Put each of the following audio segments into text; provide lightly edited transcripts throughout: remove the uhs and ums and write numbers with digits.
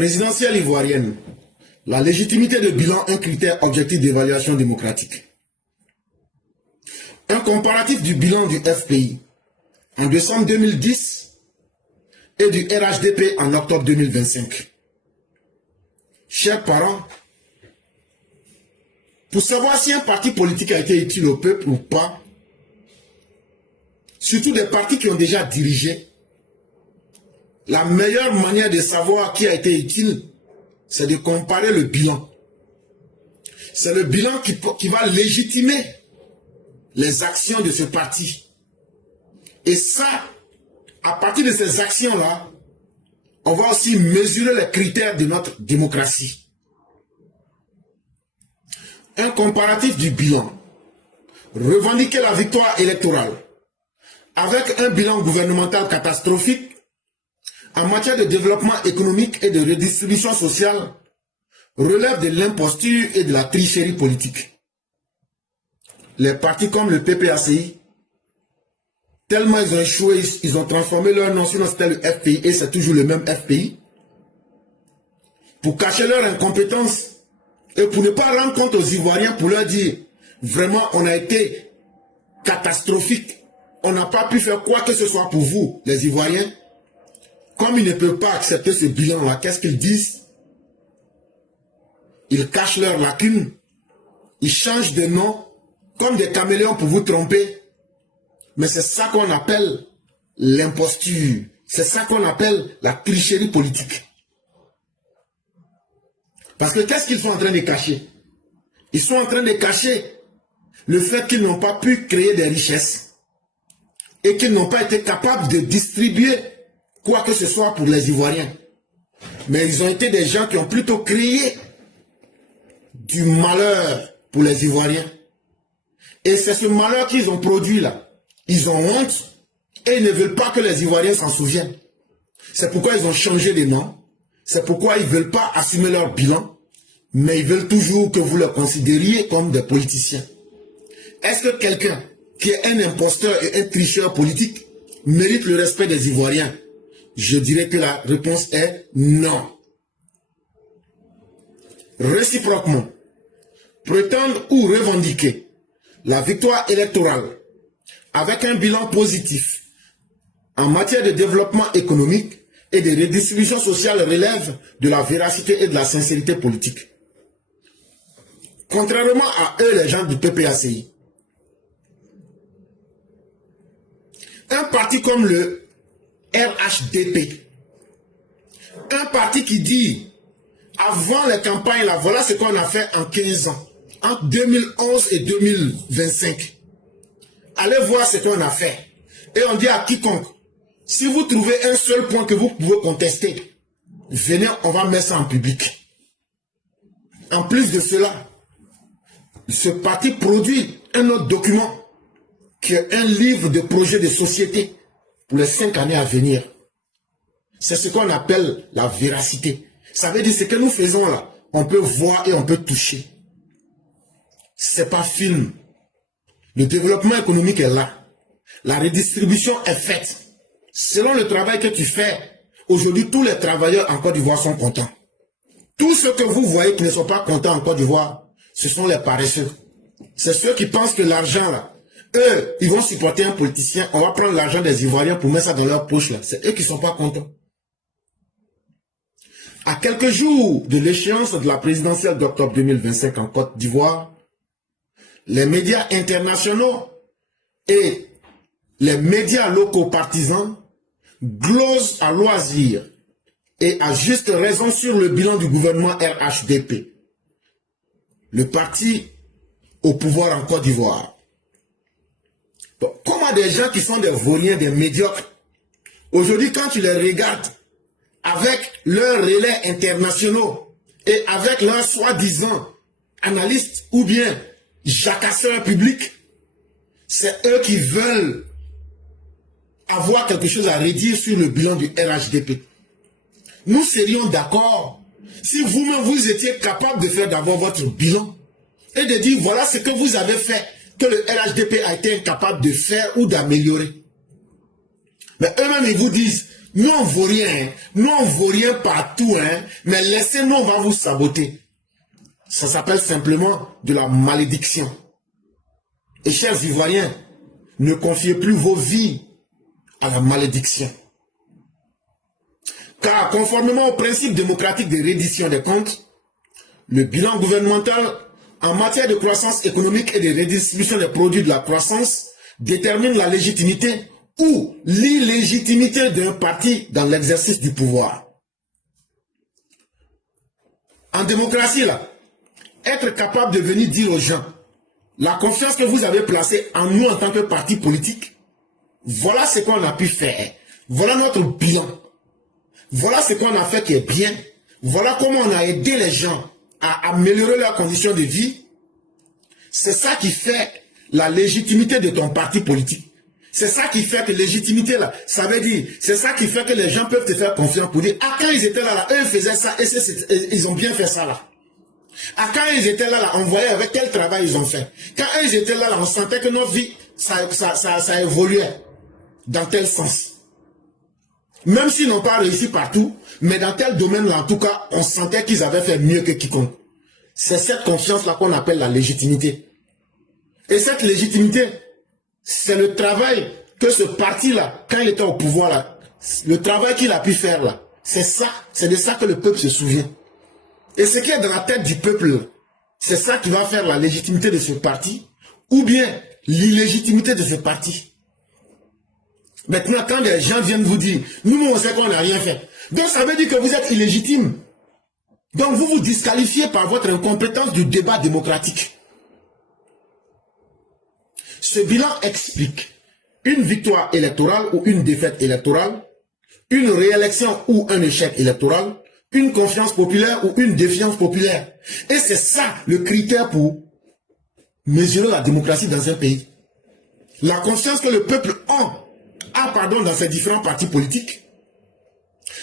Présidentielle ivoirienne. La légitimité de bilan, un critère objectif d'évaluation démocratique. Un comparatif du bilan du FPI en décembre 2010 et du RHDP en octobre 2025. Chers parents, pour savoir si un parti politique a été utile au peuple ou pas, surtout des partis qui ont déjà dirigé, la meilleure manière de savoir qui a été utile, c'est de comparer le bilan. C'est le bilan qui va légitimer les actions de ce parti. Et ça, à partir de ces actions-là, on va aussi mesurer les critères de notre démocratie. Un comparatif du bilan. Revendiquer la victoire électorale avec un bilan gouvernemental catastrophique en matière de développement économique et de redistribution sociale relève de l'imposture et de la tricherie politique. Les partis comme le PPACI, tellement ils ont échoué, ils ont transformé leur nom, sinon c'était le FPI et c'est toujours le même FPI, pour cacher leur incompétence et pour ne pas rendre compte aux Ivoiriens, pour leur dire, vraiment on a été catastrophique, on n'a pas pu faire quoi que ce soit pour vous, les Ivoiriens. Comme ils ne peuvent pas accepter ce bilan-là, qu'est-ce qu'ils disent? Ils cachent leurs lacunes, ils changent de nom, comme des caméléons pour vous tromper. Mais c'est ça qu'on appelle l'imposture. C'est ça qu'on appelle la tricherie politique. Parce que qu'est-ce qu'ils sont en train de cacher? Ils sont en train de cacher le fait qu'ils n'ont pas pu créer des richesses et qu'ils n'ont pas été capables de distribuer quoi que ce soit pour les Ivoiriens. Mais ils ont été des gens qui ont plutôt créé du malheur pour les Ivoiriens. Et c'est ce malheur qu'ils ont produit là. Ils ont honte et ils ne veulent pas que les Ivoiriens s'en souviennent. C'est pourquoi ils ont changé de nom. C'est pourquoi ils ne veulent pas assumer leur bilan. Mais ils veulent toujours que vous les considériez comme des politiciens. Est-ce que quelqu'un qui est un imposteur et un tricheur politique mérite le respect des Ivoiriens? Je dirais que la réponse est non. Réciproquement, prétendre ou revendiquer la victoire électorale avec un bilan positif en matière de développement économique et de redistribution sociale relève de la véracité et de la sincérité politique. Contrairement à eux, les gens du PPACI, un parti comme le RHDP, un parti qui dit avant les campagnes là, voilà ce qu'on a fait en 15 ans, entre 2011 et 2025. Allez voir ce qu'on a fait. Et on dit à quiconque, si vous trouvez un seul point que vous pouvez contester, venez, on va mettre ça en public. En plus de cela, ce parti produit un autre document qui est un livre de projet de société pour les 5 années à venir. C'est ce qu'on appelle la véracité. Ça veut dire ce que nous faisons là, on peut voir et on peut toucher. C'est pas film. Le développement économique est là. La redistribution est faite. Selon le travail que tu fais, aujourd'hui tous les travailleurs en Côte d'Ivoire sont contents. Tous ceux que vous voyez qui ne sont pas contents en Côte d'Ivoire, ce sont les paresseux. C'est ceux qui pensent que l'argent là, eux, ils vont supporter un politicien, on va prendre l'argent des Ivoiriens pour mettre ça dans leur poche là. C'est eux qui ne sont pas contents. À quelques jours de l'échéance de la présidentielle d'octobre 2025 en Côte d'Ivoire, les médias internationaux et les médias locaux partisans glosent à loisir et à juste raison sur le bilan du gouvernement RHDP, le parti au pouvoir en Côte d'Ivoire. Comment des gens qui sont des vauriens, des médiocres, aujourd'hui quand tu les regardes avec leurs relais internationaux et avec leurs soi-disant analystes ou bien jacasseurs publics, c'est eux qui veulent avoir quelque chose à redire sur le bilan du RHDP. Nous serions d'accord si vous-même vous étiez capable de faire d'abord votre bilan et de dire voilà ce que vous avez fait que le RHDP a été incapable de faire ou d'améliorer. Mais eux-mêmes ils vous disent Nous, on ne vaut rien. Hein. Nous, on ne vaut rien partout. Hein. Mais laissez-nous, on va vous saboter. Ça s'appelle simplement de la malédiction. Et chers Ivoiriens, ne confiez plus vos vies à la malédiction. Car conformément au principe démocratique de reddition des comptes, le bilan gouvernemental en matière de croissance économique et de redistribution des produits de la croissance détermine la légitimité ou l'illégitimité d'un parti dans l'exercice du pouvoir. En démocratie, là, être capable de venir dire aux gens la confiance que vous avez placée en nous en tant que parti politique, voilà ce qu'on a pu faire. Voilà notre bilan. Voilà ce qu'on a fait qui est bien. Voilà comment on a aidé les gens à améliorer leurs conditions de vie. C'est ça qui fait la légitimité de ton parti politique. C'est ça qui fait que légitimité là, ça veut dire, c'est ça qui fait que les gens peuvent te faire confiance pour dire, ah quand ils étaient là, eux ils faisaient ça et ils ont bien fait ça là. Ah quand ils étaient là, on voyait avec quel travail ils ont fait. Quand ils étaient là, on sentait que notre vie, ça évoluait dans tel sens. Même s'ils n'ont pas réussi partout, mais dans tel domaine-là, en tout cas, on sentait qu'ils avaient fait mieux que quiconque. C'est cette confiance-là qu'on appelle la légitimité. Et cette légitimité, c'est le travail que ce parti-là, quand il était au pouvoir, là, le travail qu'il a pu faire, là, c'est ça, c'est de ça que le peuple se souvient. Et ce qui est dans la tête du peuple, c'est ça qui va faire la légitimité de ce parti, ou bien l'illégitimité de ce parti. Maintenant, quand les gens viennent vous dire, nous, on sait qu'on n'a rien fait. Donc, ça veut dire que vous êtes illégitime. Donc, vous vous disqualifiez par votre incompétence du débat démocratique. Ce bilan explique une victoire électorale ou une défaite électorale, une réélection ou un échec électoral, une confiance populaire ou une défiance populaire. Et c'est ça le critère pour mesurer la démocratie dans un pays. La confiance que le peuple a dans ses différents partis politiques,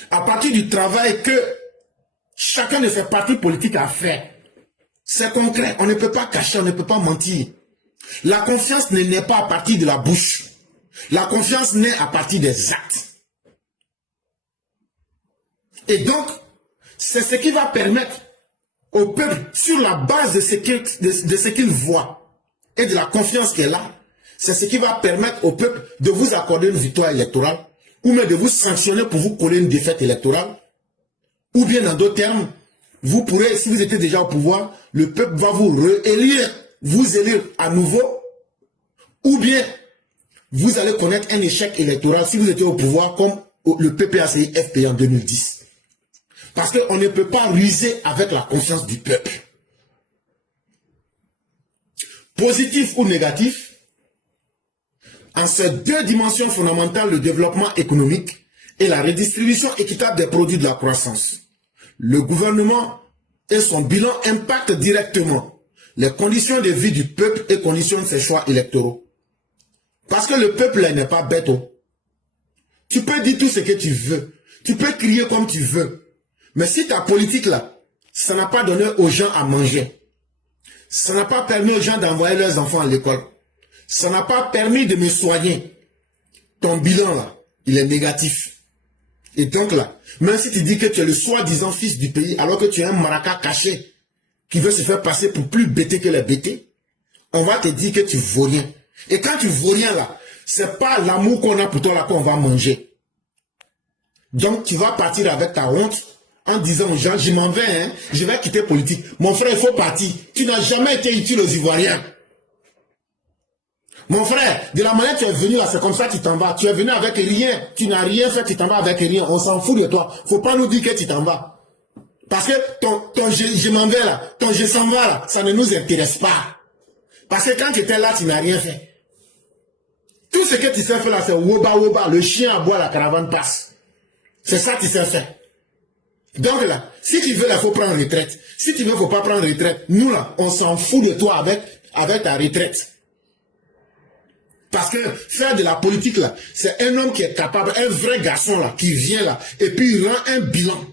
à partir du travail que chacun de ces partis politiques a fait. C'est concret, on ne peut pas cacher, on ne peut pas mentir. La confiance ne naît pas à partir de la bouche. La confiance naît à partir des actes. Et donc, c'est ce qui va permettre au peuple, sur la base de ce qu'il voit et de la confiance qu'elle a, c'est ce qui va permettre au peuple de vous accorder une victoire électorale ou même de vous sanctionner pour vous coller une défaite électorale. Ou bien, dans d'autres termes, vous pourrez, si vous étiez déjà au pouvoir, le peuple va vous réélire, vous élire à nouveau, ou bien vous allez connaître un échec électoral si vous étiez au pouvoir comme le PPACI-FP en 2010. Parce qu'on ne peut pas ruser avec la confiance du peuple. Positif ou négatif, en ces deux dimensions fondamentales, le développement économique et la redistribution équitable des produits de la croissance, le gouvernement et son bilan impactent directement les conditions de vie du peuple et conditionnent ses choix électoraux. Parce que le peuple n'est pas bête. Tu peux dire tout ce que tu veux. Tu peux crier comme tu veux. Mais si ta politique là, ça n'a pas donné aux gens à manger, ça n'a pas permis aux gens d'envoyer leurs enfants à l'école, ça n'a pas permis de me soigner, ton bilan là, il est négatif. Et donc là, même si tu dis que tu es le soi-disant fils du pays, alors que tu es un maraca caché, qui veut se faire passer pour plus bêté que les bêtés, on va te dire que tu vaux rien. Et quand tu vaux rien là, c'est pas l'amour qu'on a pour toi là qu'on va manger. Donc tu vas partir avec ta honte, en disant aux gens, je m'en vais, hein, je vais quitter politique. Mon frère, il faut partir. Tu n'as jamais été utile aux Ivoiriens. Mon frère, de la manière que tu es venu là, c'est comme ça que tu t'en vas. Tu es venu avec rien. Tu n'as rien fait, tu t'en vas avec rien. On s'en fout de toi. Faut pas nous dire que tu t'en vas. Parce que ton je m'en vais là, ton je s'en va là, ça ne nous intéresse pas. Parce que quand tu étais là, tu n'as rien fait. Tout ce que tu sais faire là, c'est woba woba, le chien aboie, la caravane passe. C'est ça que tu sais faire. Donc là, si tu veux, il faut prendre retraite. Si tu veux, il ne faut pas prendre retraite. Nous là, on s'en fout de toi avec ta retraite. Parce que faire de la politique là, c'est un homme qui est capable, un vrai garçon là, qui vient là, et puis il rend un bilan.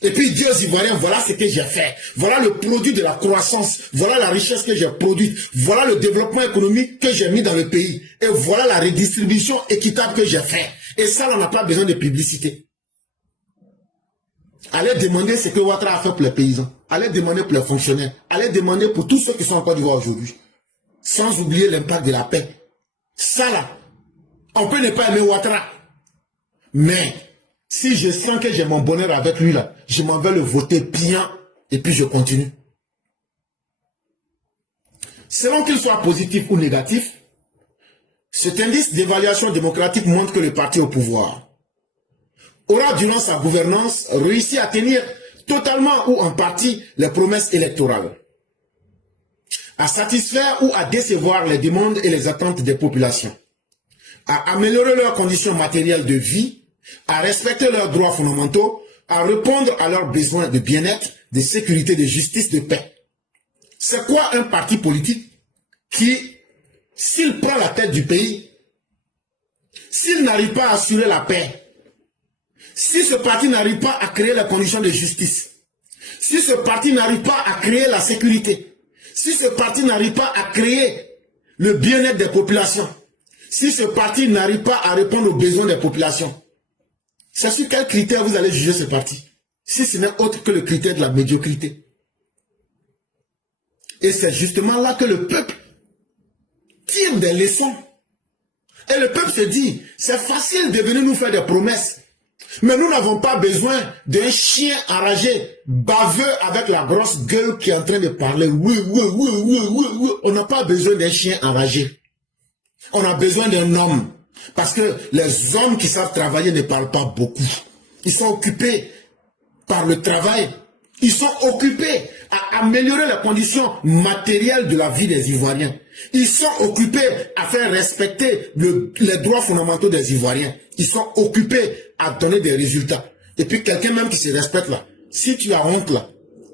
Et puis il dit aux Ivoiriens, voilà ce que j'ai fait. Voilà le produit de la croissance. Voilà la richesse que j'ai produite. Voilà le développement économique que j'ai mis dans le pays. Et voilà la redistribution équitable que j'ai fait. Et ça, on n'a pas besoin de publicité. Allez demander ce que Ouattara a fait pour les paysans. Allez demander pour les fonctionnaires. Allez demander pour tous ceux qui sont en Côte d'Ivoire aujourd'hui. Sans oublier l'impact de la paix. Ça là, on peut ne pas aimer Ouattara. Mais si je sens que j'ai mon bonheur avec lui là, je m'en vais le voter bien et puis je continue. Selon qu'il soit positif ou négatif, cet indice d'évaluation démocratique montre que le parti au pouvoir aura durant sa gouvernance réussi à tenir totalement ou en partie les promesses électorales, à satisfaire ou à décevoir les demandes et les attentes des populations, à améliorer leurs conditions matérielles de vie, à respecter leurs droits fondamentaux, à répondre à leurs besoins de bien-être, de sécurité, de justice, de paix. C'est quoi un parti politique qui, s'il prend la tête du pays, s'il n'arrive pas à assurer la paix, si ce parti n'arrive pas à créer les conditions de justice, si ce parti n'arrive pas à créer la sécurité, si ce parti n'arrive pas à créer le bien-être des populations, si ce parti n'arrive pas à répondre aux besoins des populations, c'est sur quel critère vous allez juger ce parti? Si ce n'est autre que le critère de la médiocrité. Et c'est justement là que le peuple tire des leçons. Et le peuple se dit, c'est facile de venir nous faire des promesses. Mais nous n'avons pas besoin d'un chien enragé, baveux avec la grosse gueule qui est en train de parler. Oui, oui, oui, oui, oui, oui. On n'a pas besoin d'un chien enragé. On a besoin d'un homme. Parce que les hommes qui savent travailler ne parlent pas beaucoup. Ils sont occupés par le travail. Ils sont occupés à améliorer les conditions matérielles de la vie des Ivoiriens. Ils sont occupés à faire respecter les droits fondamentaux des Ivoiriens. Ils sont occupés à donner des résultats. Et puis quelqu'un même qui se respecte là, si tu as honte là,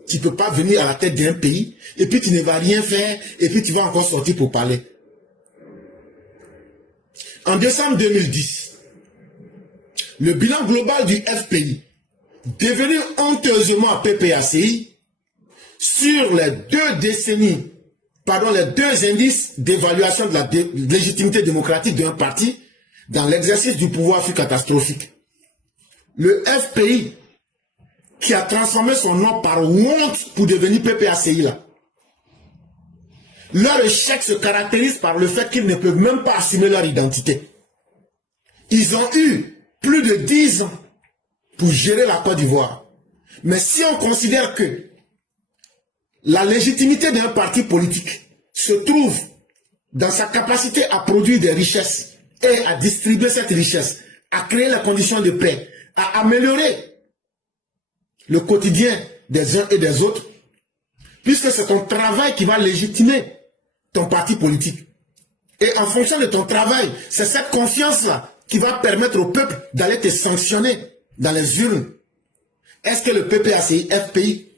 tu ne peux pas venir à la tête d'un pays et puis tu ne vas rien faire et puis tu vas encore sortir pour parler. En décembre 2010, le bilan global du FPI, devenu honteusement PPACI, sur les les deux indices d'évaluation de la légitimité démocratique d'un parti dans l'exercice du pouvoir fut catastrophique. Le FPI, qui a transformé son nom par honte pour devenir PPACI là, leur échec se caractérise par le fait qu'ils ne peuvent même pas assumer leur identité. Ils ont eu plus de 10 ans pour gérer la Côte d'Ivoire. Mais si on considère que la légitimité d'un parti politique se trouve dans sa capacité à produire des richesses et à distribuer cette richesse, à créer les conditions de paix, à améliorer le quotidien des uns et des autres, puisque c'est ton travail qui va légitimer ton parti politique. Et en fonction de ton travail, c'est cette confiance-là qui va permettre au peuple d'aller te sanctionner dans les urnes. Est-ce que le PPACI, FPI,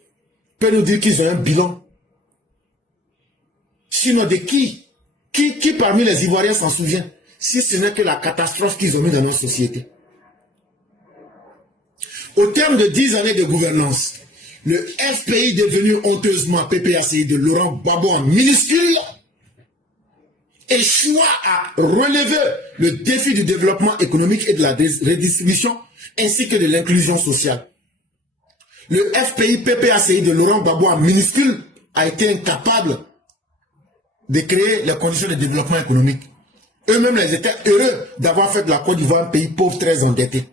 peut nous dire qu'ils ont un bilan? Sinon de qui parmi les Ivoiriens s'en souvient? Si ce n'est que la catastrophe qu'ils ont mis dans notre société. Au terme de 10 années de gouvernance, le FPI devenu honteusement PPACI de Laurent Gbagbo en minuscule échoua à relever le défi du développement économique et de la redistribution ainsi que de l'inclusion sociale. Le FPI PPACI de Laurent Gbagbo en minuscule a été incapable de créer les conditions de développement économique. Eux-mêmes, ils étaient heureux d'avoir fait de la Côte d'Ivoire un pays pauvre très endetté.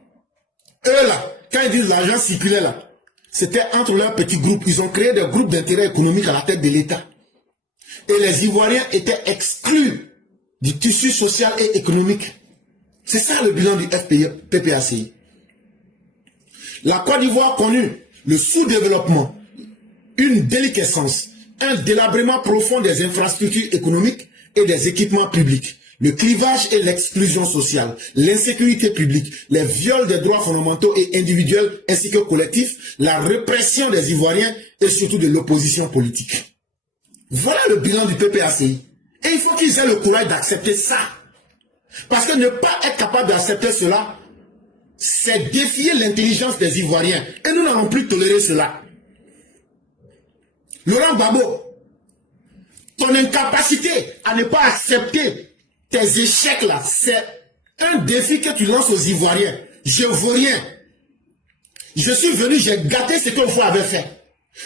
Eux là, quand ils disent l'argent circulait là, c'était entre leurs petits groupes. Ils ont créé des groupes d'intérêt économique à la tête de l'État. Et les Ivoiriens étaient exclus du tissu social et économique. C'est ça le bilan du PPACI. La Côte d'Ivoire connut le sous-développement, une déliquescence, un délabrement profond des infrastructures économiques et des équipements publics, le clivage et l'exclusion sociale, l'insécurité publique, les viols des droits fondamentaux et individuels ainsi que collectifs, la répression des Ivoiriens et surtout de l'opposition politique. Voilà le bilan du PPACI. Et il faut qu'ils aient le courage d'accepter ça. Parce que ne pas être capable d'accepter cela, c'est défier l'intelligence des Ivoiriens. Et nous n'allons plus tolérer cela. Laurent Gbagbo, ton incapacité à ne pas accepter tes échecs là, c'est un défi que tu lances aux Ivoiriens. Je ne vaux rien. Je suis venu, j'ai gâté ce que vous avez fait.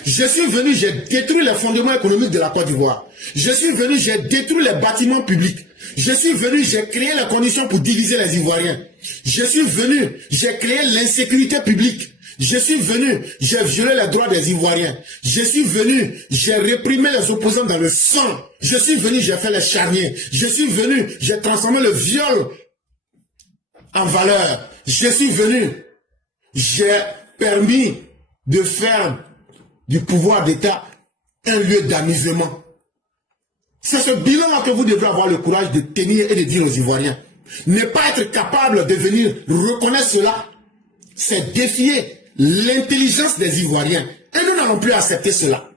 Je suis venu, j'ai détruit les fondements économiques de la Côte d'Ivoire. Je suis venu, j'ai détruit les bâtiments publics. Je suis venu, j'ai créé les conditions pour diviser les Ivoiriens. Je suis venu, j'ai créé l'insécurité publique. Je suis venu, j'ai violé les droits des Ivoiriens. Je suis venu, j'ai réprimé les opposants dans le sang. Je suis venu, j'ai fait les charniers. Je suis venu, j'ai transformé le viol en valeur. Je suis venu, j'ai permis de faire du pouvoir d'État un lieu d'amusement. C'est ce bilan-là que vous devrez avoir le courage de tenir et de dire aux Ivoiriens. Ne pas être capable de venir reconnaître cela, c'est défier l'intelligence des Ivoiriens. Et nous n'allons plus accepter cela.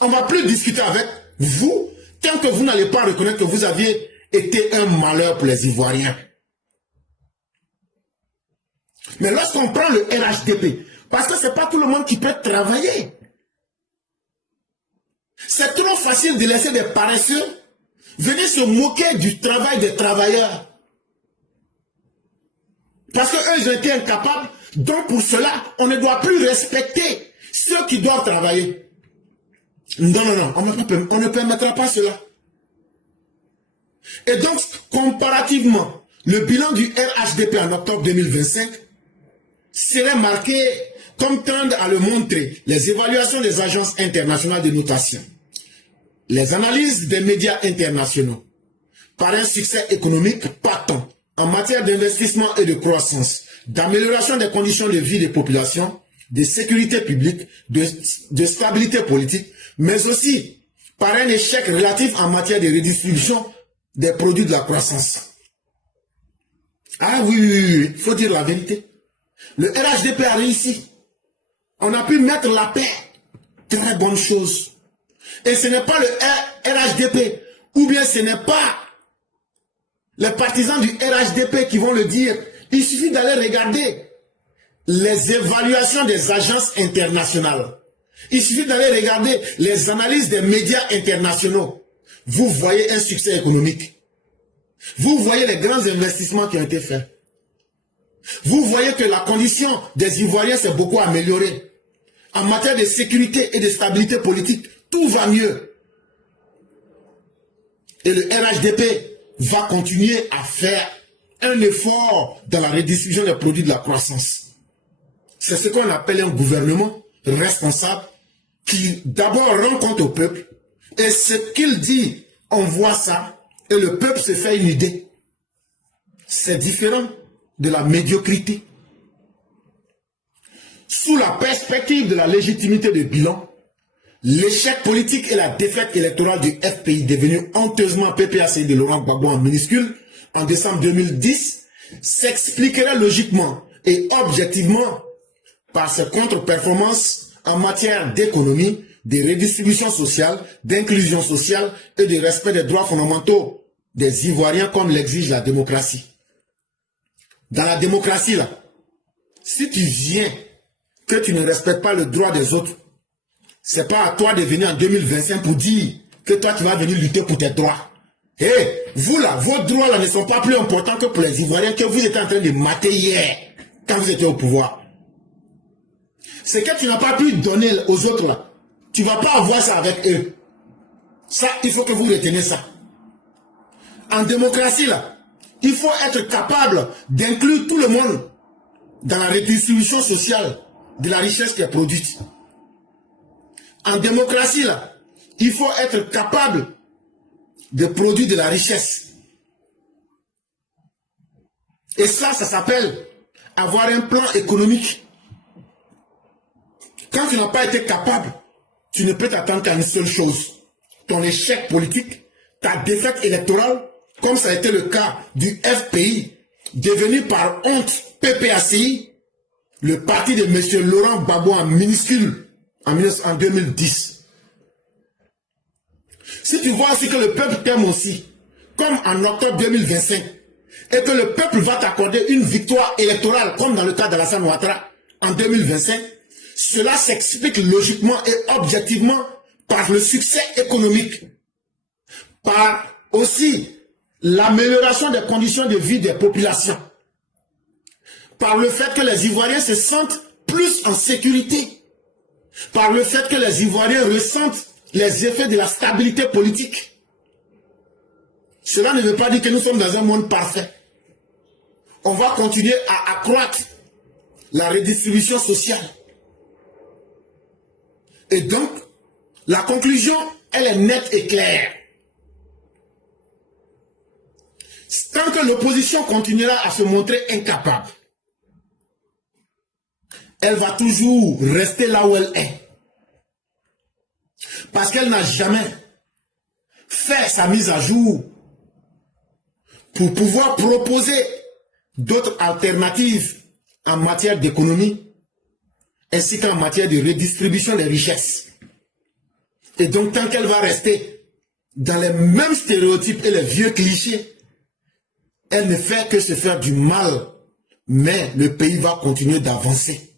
On ne va plus discuter avec vous tant que vous n'allez pas reconnaître que vous aviez été un malheur pour les Ivoiriens. Mais lorsqu'on prend le RHDP, parce que ce n'est pas tout le monde qui peut travailler. C'est trop facile de laisser des paresseux venir se moquer du travail des travailleurs. Parce qu'eux, ils ont été incapables. Donc pour cela, on ne doit plus respecter ceux qui doivent travailler. Non, non, non, on ne permettra pas cela. Et donc, comparativement, le bilan du RHDP en octobre 2025 serait marqué, comme tendent à le montrer, les évaluations des agences internationales de notation, les analyses des médias internationaux, par un succès économique patent en matière d'investissement et de croissance, d'amélioration des conditions de vie des populations, de sécurité publique, de stabilité politique, mais aussi par un échec relatif en matière de redistribution des produits de la croissance. Ah oui, il faut dire la vérité. Le RHDP a réussi. On a pu mettre la paix. Très bonne chose. Et ce n'est pas le RHDP, ou bien ce n'est pas les partisans du RHDP qui vont le dire. Il suffit d'aller regarder les évaluations des agences internationales. Il suffit d'aller regarder les analyses des médias internationaux. Vous voyez un succès économique. Vous voyez les grands investissements qui ont été faits. Vous voyez que la condition des Ivoiriens s'est beaucoup améliorée. En matière de sécurité et de stabilité politique, tout va mieux. Et le RHDP va continuer à faire un effort dans la redistribution des produits de la croissance. C'est ce qu'on appelle un gouvernement responsable qui d'abord rend compte au peuple et ce qu'il dit, on voit ça et le peuple se fait une idée. C'est différent de la médiocrité. Sous la perspective de la légitimité de bilan, l'échec politique et la défaite électorale du FPI devenu honteusement PPACI de Laurent Gbagbo en minuscule en décembre 2010 s'expliquerait logiquement et objectivement par ses contre-performances en matière d'économie, de redistribution sociale, d'inclusion sociale et de respect des droits fondamentaux des Ivoiriens comme l'exige la démocratie. Dans la démocratie, là, si tu viens que tu ne respectes pas le droit des autres, c'est pas à toi de venir en 2025 pour dire que toi tu vas venir lutter pour tes droits. Et vous là, vos droits là ne sont pas plus importants que pour les Ivoiriens que vous étiez en train de mater hier, quand vous étiez au pouvoir. Ce que tu n'as pas pu donner aux autres là, tu ne vas pas avoir ça avec eux. Ça, il faut que vous reteniez ça. En démocratie là, il faut être capable d'inclure tout le monde dans la redistribution sociale de la richesse qui est produite. En démocratie, là, il faut être capable de produire de la richesse. Et ça s'appelle avoir un plan économique. Quand tu n'as pas été capable, tu ne peux t'attendre qu'à une seule chose. Ton échec politique, ta défaite électorale, comme ça a été le cas du FPI, devenu par honte PPACI, le parti de M. Laurent Gbagbo en minuscule en 2010. Si tu vois aussi que le peuple t'aime aussi, comme en octobre 2025, et que le peuple va t'accorder une victoire électorale, comme dans le cas d'Alassane Ouattara en 2025, cela s'explique logiquement et objectivement par le succès économique, par aussi l'amélioration des conditions de vie des populations, par le fait que les Ivoiriens se sentent plus en sécurité, par le fait que les Ivoiriens ressentent les effets de la stabilité politique. Cela ne veut pas dire que nous sommes dans un monde parfait. On va continuer à accroître la redistribution sociale. Et donc, la conclusion, elle est nette et claire. Tant que l'opposition continuera à se montrer incapable, elle va toujours rester là où elle est. Parce qu'elle n'a jamais fait sa mise à jour pour pouvoir proposer d'autres alternatives en matière d'économie, ainsi qu'en matière de redistribution des richesses. Et donc, tant qu'elle va rester dans les mêmes stéréotypes et les vieux clichés, elle ne fait que se faire du mal, mais le pays va continuer d'avancer.